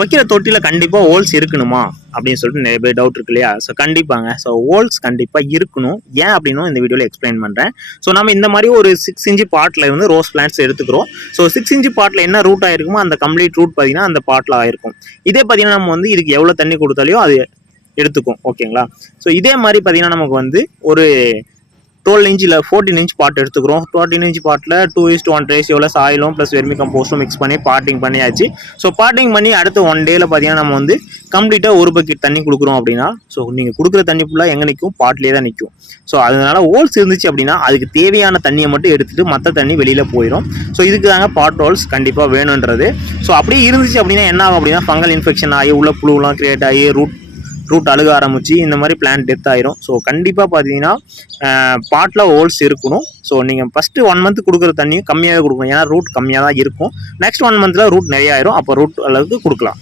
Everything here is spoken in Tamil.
வைக்கிற தொட்டியில் கண்டிப்பாக ஹோல்ஸ் இருக்கணுமா? அப்படின்னு சொல்லிட்டு நிறைய பேர் டவுட் இருக்கு இல்லையா? ஸோ கண்டிப்பாங்க. ஸோ ஹோல்ஸ் கண்டிப்பாக இருக்கணும். ஏன் அப்படின்னும் இந்த வீடியோவில் எக்ஸ்பிளைன் பண்ணுறேன் ஸோ நம்ம இந்த மாதிரி ஒரு சிக்ஸ் இன்ச்சு பாட்டில் வந்து ரோஸ் பிளான்ட்ஸ் எடுத்துக்கிறோம். ஸோ சிக்ஸ் இன்ச்சு பாட்டில் என்ன ரூட் ஆகிருக்குமோ அந்த கம்ப்ளீட் ரூட் பார்த்தீங்கன்னா அந்த பாட்டில் ஆயிருக்கும். இதே பார்த்தீங்கன்னா நம்ம வந்து இதுக்கு எவ்வளோ தண்ணி கொடுத்தாலையோ அது எடுத்துக்கும். ஓகேங்களா ஸோ இதே மாதிரி பார்த்தீங்கன்னா நமக்கு வந்து ஒரு டுவெல் இன்ச் இல்லை ஃபோர்டீன் இன்ச் பாட் எடுத்துக்கிறோம். Fourteen inch bottle two is one ரேஷியோவில் சாயிலும் ப்ளஸ் வெர்மி கம்போஸ்டும் மிக்ஸ் பண்ணி பாட்டிங் பண்ணியாச்சு. ஸோ பாட்டிங் பண்ணி அடுத்த ஒன் டேயில் பார்த்தீங்கன்னா நம்ம வந்து கம்ப்ளீட்டாக ஒரு பக்கெட் தண்ணி கொடுக்குறோம் அப்படின்னா ஸோ நீங்கள் கொடுக்குற தண்ணி ஃபுல்லாக எங்கே நிற்கும் பாட்டிலே தான் நிற்கும் ஸோ அதனால ஹோல்ஸ் இருந்துச்சு அப்படின்னா அதுக்கு தேவையான தண்ணியை மட்டும் எடுத்துட்டு மற்ற தண்ணி வெளியில் போயிடும் ஸோ இதுக்கு தாங்க பாட் ஹோல்ஸ் கண்டிப்பாக வேணுன்றது ஸோ அப்படியே இருந்துச்சு அப்படின்னா என்ன ஆகும் அப்படின்னா ஃபங்கல் இன்ஃபெக்ஷன் ஆகி உள்ள புழுலாம் கிரியேட் ஆகி ரூட் ரூட் அழுக ஆரம்பிச்சு இந்த மாதிரி பிளான்ட் டெத் ஆயிரும். ஸோ கண்டிப்பாக பார்த்தீங்கன்னா பாட்டில் ஹோல்ஸ் இருக்கணும். ஸோ நீங்கள் ஃபஸ்ட்டு ஒன் மந்த் கொடுக்குற தண்ணியும் கம்மியாகவே கொடுக்கணும். ஏன்னா ரூட் கம்மியாக தான் இருக்கும் நெக்ஸ்ட் ஒன் மந்தில் ரூட் நிறைய ஆயிரும். அப்போ ரூட் அளவுக்கு கொடுக்கலாம்.